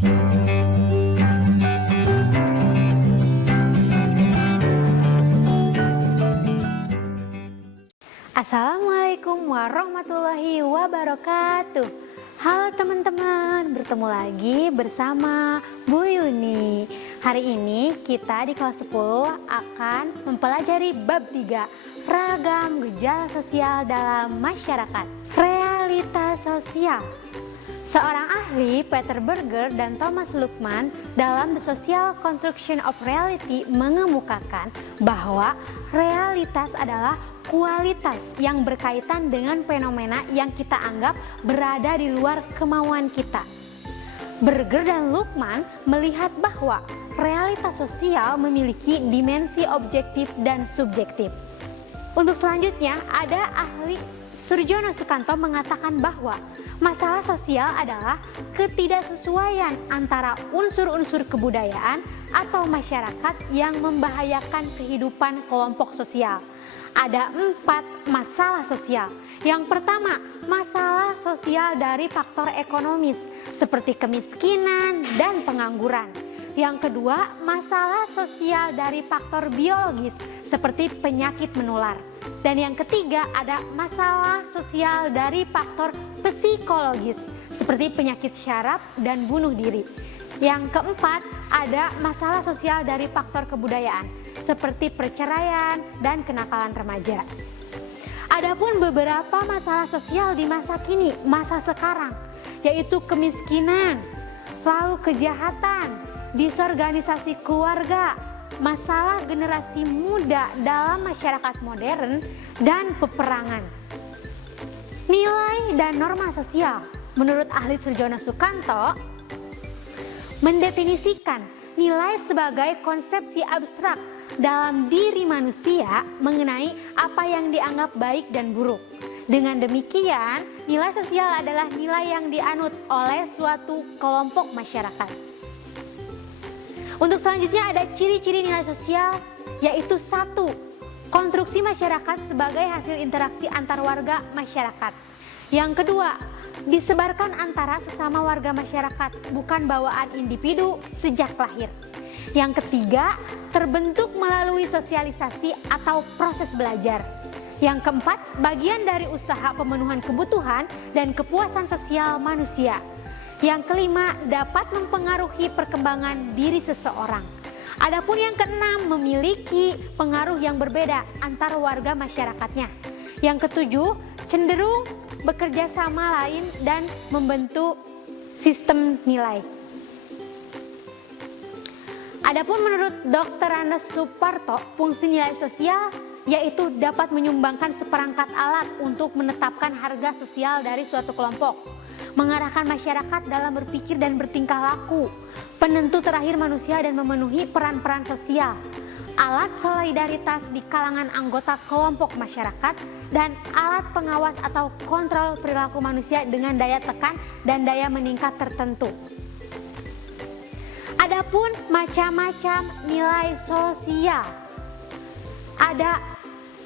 Assalamualaikum warahmatullahi wabarakatuh. Halo teman-teman, bertemu lagi bersama Bu Yuni. Hari ini kita di kelas 10 akan mempelajari bab 3, ragam gejala sosial dalam masyarakat. Realitas sosial. Seorang ahli, Peter Berger dan Thomas Luckmann, dalam The Social Construction of Reality mengemukakan bahwa realitas adalah kualitas yang berkaitan dengan fenomena yang kita anggap berada di luar kemauan kita. Berger dan Luckmann melihat bahwa realitas sosial memiliki dimensi objektif dan subjektif. Untuk selanjutnya, ada ahli Surjono Sukanto mengatakan bahwa masalah sosial adalah ketidaksesuaian antara unsur-unsur kebudayaan atau masyarakat yang membahayakan kehidupan kelompok sosial. Ada 4 masalah sosial. Yang pertama, masalah sosial dari faktor ekonomis seperti kemiskinan dan pengangguran. Yang kedua, masalah sosial dari faktor biologis seperti penyakit menular. Dan yang ketiga, ada masalah sosial dari faktor psikologis seperti penyakit syaraf dan bunuh diri. Yang keempat, ada masalah sosial dari faktor kebudayaan seperti perceraian dan kenakalan remaja. Adapun beberapa masalah sosial di masa kini, masa sekarang, yaitu kemiskinan, lalu kejahatan, disorganisasi keluarga, masalah generasi muda dalam masyarakat modern, dan peperangan. Nilai dan norma sosial. Menurut ahli Surjono Sukanto, mendefinisikan nilai sebagai konsepsi abstrak dalam diri manusia mengenai apa yang dianggap baik dan buruk. Dengan demikian, nilai sosial adalah nilai yang dianut oleh suatu kelompok masyarakat. Untuk selanjutnya ada ciri-ciri nilai sosial, yaitu 1. Konstruksi masyarakat sebagai hasil interaksi antar warga masyarakat. Yang kedua, disebarkan antara sesama warga masyarakat, bukan bawaan individu sejak lahir. Yang ketiga, terbentuk melalui sosialisasi atau proses belajar. Yang keempat, bagian dari usaha pemenuhan kebutuhan dan kepuasan sosial manusia. Yang kelima, dapat mempengaruhi perkembangan diri seseorang. Adapun yang keenam, memiliki pengaruh yang berbeda antar warga masyarakatnya. Yang ketujuh, cenderung bekerja sama lain dan membentuk sistem nilai. Adapun menurut Dr. Andes Suparto, fungsi nilai sosial yaitu dapat menyumbangkan seperangkat alat untuk menetapkan harga sosial dari suatu kelompok, mengarahkan masyarakat dalam berpikir dan bertingkah laku, penentu terakhir manusia dan memenuhi peran-peran sosial, alat solidaritas di kalangan anggota kelompok masyarakat, dan alat pengawas atau kontrol perilaku manusia dengan daya tekan dan daya meningkat tertentu. Adapun macam-macam nilai sosial. Ada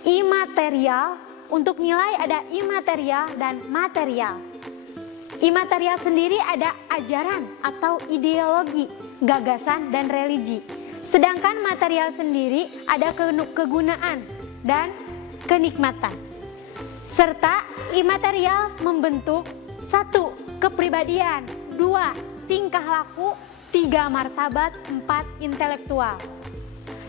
imaterial, untuk nilai ada imaterial dan material. Imaterial sendiri ada ajaran atau ideologi, gagasan, dan religi. Sedangkan material sendiri ada kegunaan dan kenikmatan. Serta imaterial membentuk 1. Kepribadian, 2. Tingkah laku, 3. Martabat, 4. Intelektual.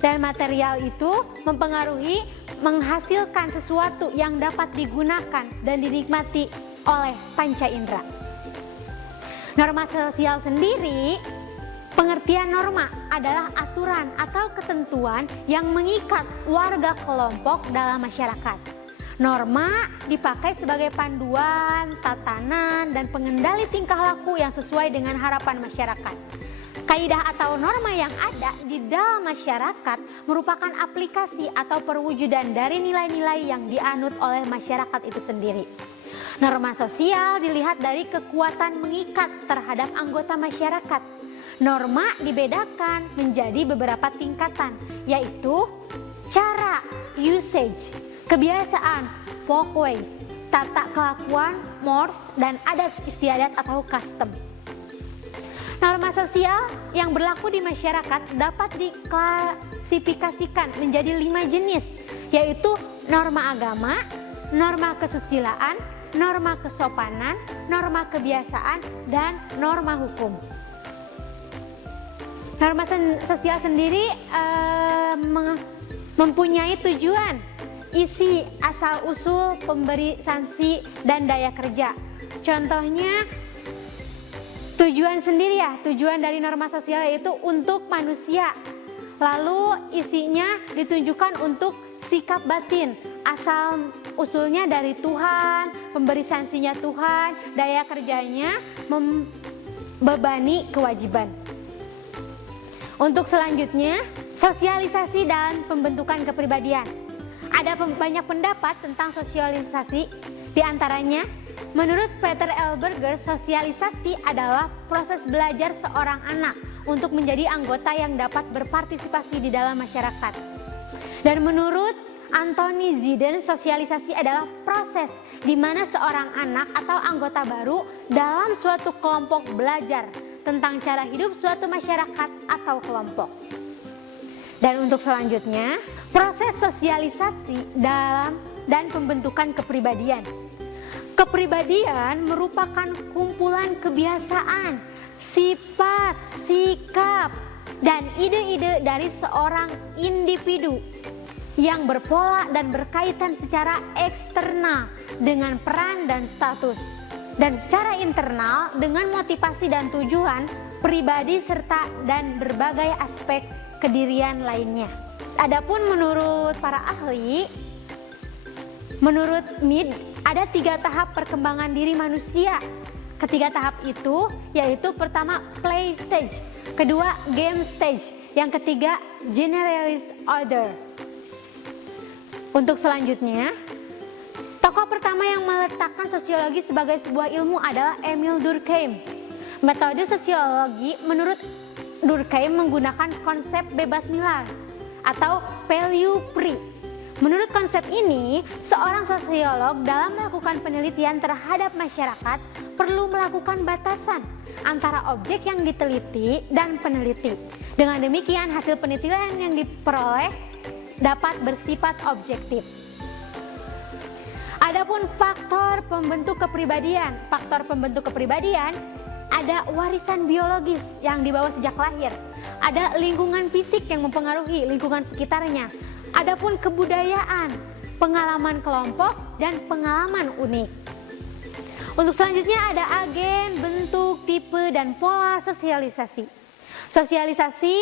Dan material itu mempengaruhi menghasilkan sesuatu yang dapat digunakan dan dinikmati oleh panca indera. Norma sosial sendiri, pengertian norma adalah aturan atau ketentuan yang mengikat warga kelompok dalam masyarakat. Norma dipakai sebagai panduan, tatanan, dan pengendali tingkah laku yang sesuai dengan harapan masyarakat. Kaidah atau norma yang ada di dalam masyarakat merupakan aplikasi atau perwujudan dari nilai-nilai yang dianut oleh masyarakat itu sendiri. Norma sosial dilihat dari kekuatan mengikat terhadap anggota masyarakat. Norma dibedakan menjadi beberapa tingkatan, yaitu cara, usage, kebiasaan, folkways, tata kelakuan, mores, dan adat istiadat atau custom. Norma yang berlaku di masyarakat dapat diklasifikasikan menjadi 5 jenis, yaitu norma agama, norma kesusilaan, norma kesopanan, norma kebiasaan, dan norma hukum. Norma sosial sendiri mempunyai tujuan, isi, asal-usul, pemberi sanksi, dan daya kerja. Contohnya, tujuan sendiri tujuan dari norma sosial yaitu untuk manusia. Lalu isinya ditunjukkan untuk sikap batin, asal usulnya dari Tuhan, pemberi sanksinya Tuhan, daya kerjanya membebani kewajiban. Untuk selanjutnya, sosialisasi dan pembentukan kepribadian. Ada banyak pendapat tentang sosialisasi, diantaranya menurut Peter L. Berger, sosialisasi adalah proses belajar seorang anak untuk menjadi anggota yang dapat berpartisipasi di dalam masyarakat. Dan menurut Anthony Ziden, sosialisasi adalah proses di mana seorang anak atau anggota baru dalam suatu kelompok belajar tentang cara hidup suatu masyarakat atau kelompok. Dan untuk selanjutnya, proses sosialisasi dan pembentukan kepribadian. Kepribadian merupakan kumpulan kebiasaan, sifat, sikap, dan ide-ide dari seorang individu yang berpola dan berkaitan secara eksternal dengan peran dan status, dan secara internal dengan motivasi dan tujuan pribadi serta dan berbagai aspek kedirian lainnya. Adapun menurut para ahli, menurut Mead, ada 3 tahap perkembangan diri manusia. Ketiga tahap itu yaitu pertama play stage, kedua game stage, yang ketiga generalist order. Untuk selanjutnya, tokoh pertama yang meletakkan sosiologi sebagai sebuah ilmu adalah Emil Durkheim. Metode sosiologi menurut Durkheim menggunakan konsep bebas nilai atau value free. Menurut konsep ini, seorang sosiolog dalam melakukan penelitian terhadap masyarakat perlu melakukan batasan antara objek yang diteliti dan peneliti. Dengan demikian, hasil penelitian yang diperoleh dapat bersifat objektif. Adapun faktor pembentuk kepribadian. Faktor pembentuk kepribadian ada warisan biologis yang dibawa sejak lahir. Ada lingkungan fisik yang mempengaruhi lingkungan sekitarnya. Adapun kebudayaan, pengalaman kelompok, dan pengalaman unik. Untuk selanjutnya ada agen, bentuk, tipe, dan pola sosialisasi. Sosialisasi,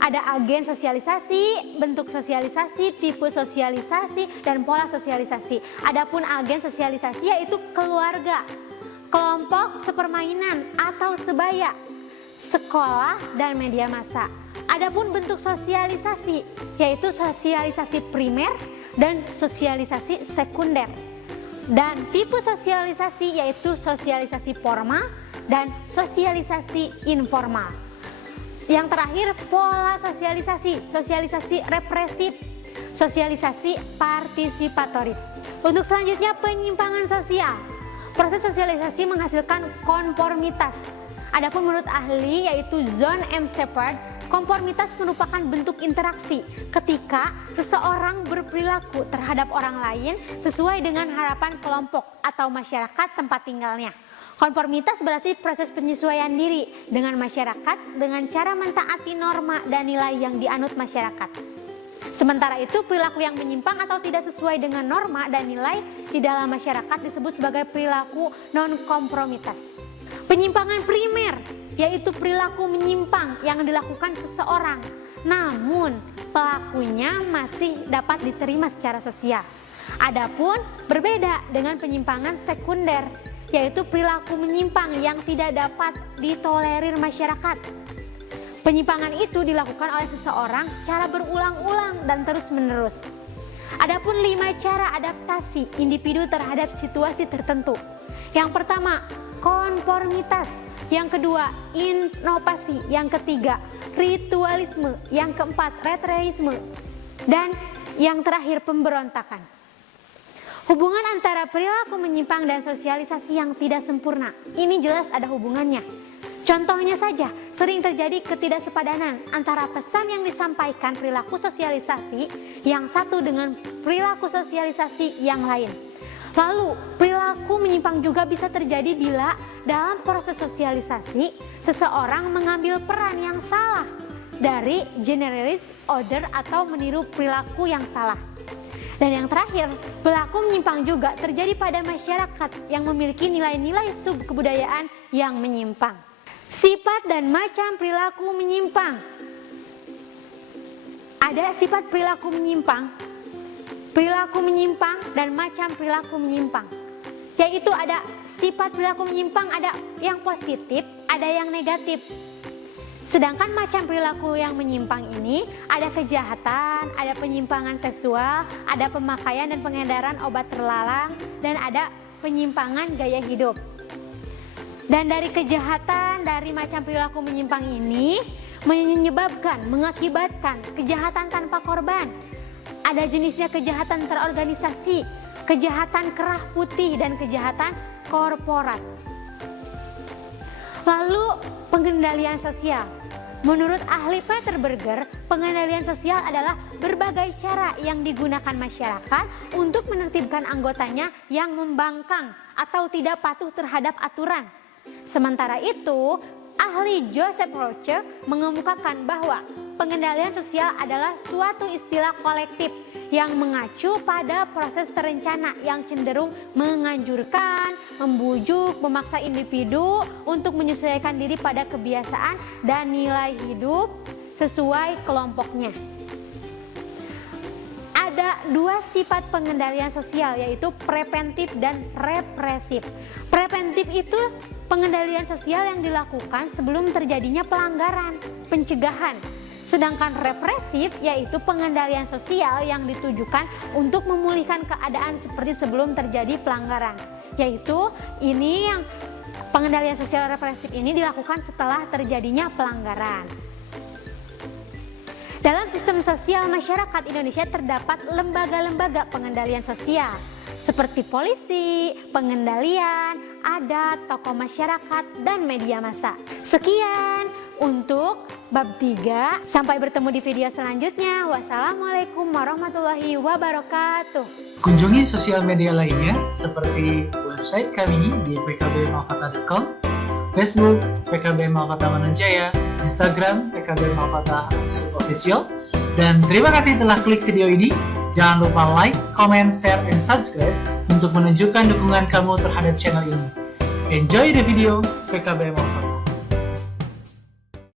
ada agen sosialisasi, bentuk sosialisasi, tipe sosialisasi, dan pola sosialisasi. Adapun agen sosialisasi yaitu keluarga, kelompok sepermainan atau sebaya, sekolah, dan media massa. Adapun bentuk sosialisasi yaitu sosialisasi primer dan sosialisasi sekunder. Dan tipe sosialisasi yaitu sosialisasi formal dan sosialisasi informal. Yang terakhir pola sosialisasi, sosialisasi represif, sosialisasi partisipatoris. Untuk selanjutnya penyimpangan sosial. Proses sosialisasi menghasilkan konformitas. Adapun menurut ahli yaitu John M. Shepard, konformitas merupakan bentuk interaksi ketika seseorang berperilaku terhadap orang lain sesuai dengan harapan kelompok atau masyarakat tempat tinggalnya. Konformitas berarti proses penyesuaian diri dengan masyarakat dengan cara mentaati norma dan nilai yang dianut masyarakat. Sementara itu, perilaku yang menyimpang atau tidak sesuai dengan norma dan nilai di dalam masyarakat disebut sebagai perilaku non-konformitas. Penyimpangan primer yaitu perilaku menyimpang yang dilakukan seseorang, namun pelakunya masih dapat diterima secara sosial. Adapun berbeda dengan penyimpangan sekunder, yaitu perilaku menyimpang yang tidak dapat ditolerir masyarakat. Penyimpangan itu dilakukan oleh seseorang secara berulang-ulang dan terus-menerus. Adapun 5 cara adaptasi individu terhadap situasi tertentu. Yang pertama, konformitas. Yang kedua, inovasi. Yang ketiga, ritualisme. Yang keempat, retreisme. Dan yang terakhir, pemberontakan. Hubungan antara perilaku menyimpang dan sosialisasi yang tidak sempurna. Ini jelas ada hubungannya. Contohnya saja, sering terjadi ketidaksepadanan antara pesan yang disampaikan perilaku sosialisasi yang satu dengan perilaku sosialisasi yang lain. Lalu, perilaku menyimpang juga bisa terjadi bila dalam proses sosialisasi seseorang mengambil peran yang salah dari generalist order atau meniru perilaku yang salah. Dan yang terakhir, perilaku menyimpang juga terjadi pada masyarakat yang memiliki nilai-nilai subkebudayaan yang menyimpang. Sifat dan macam perilaku menyimpang. Ada sifat perilaku menyimpang, dan macam perilaku menyimpang. Yaitu ada sifat perilaku menyimpang, ada yang positif, ada yang negatif. Sedangkan macam perilaku yang menyimpang ini ada kejahatan, ada penyimpangan seksual, ada pemakaian dan pengedaran obat terlarang, dan ada penyimpangan gaya hidup. Dan dari kejahatan, dari macam perilaku menyimpang ini mengakibatkan kejahatan tanpa korban. Ada jenisnya kejahatan terorganisasi, kejahatan kerah putih, dan kejahatan korporat. Lalu pengendalian sosial. Menurut ahli Peter Berger, pengendalian sosial adalah berbagai cara yang digunakan masyarakat untuk menertibkan anggotanya yang membangkang atau tidak patuh terhadap aturan. Sementara itu, ahli Joseph Roche mengemukakan bahwa pengendalian sosial adalah suatu istilah kolektif yang mengacu pada proses terencana yang cenderung menganjurkan, membujuk, memaksa individu untuk menyesuaikan diri pada kebiasaan dan nilai hidup sesuai kelompoknya. Ada dua sifat pengendalian sosial, yaitu preventif dan represif. Preventif itu pengendalian sosial yang dilakukan sebelum terjadinya pelanggaran, pencegahan. Sedangkan represif yaitu pengendalian sosial yang ditujukan untuk memulihkan keadaan seperti sebelum terjadi pelanggaran. Yaitu ini yang pengendalian sosial represif ini dilakukan setelah terjadinya pelanggaran. Dalam sistem sosial masyarakat Indonesia terdapat lembaga-lembaga pengendalian sosial seperti polisi, pengendalian, adat, tokoh masyarakat, dan media massa. Sekian untuk bab 3. Sampai bertemu di video selanjutnya. Wassalamualaikum warahmatullahi wabarakatuh. Kunjungi sosial media lainnya seperti website kami di pkbmalkata.com, Facebook PKB Malkata Mananjaya, Instagram PKB Malkata _official. Dan terima kasih telah klik video ini. Jangan lupa like, comment, share, and subscribe untuk menunjukkan dukungan kamu terhadap channel ini. Enjoy the video PKB Malkata.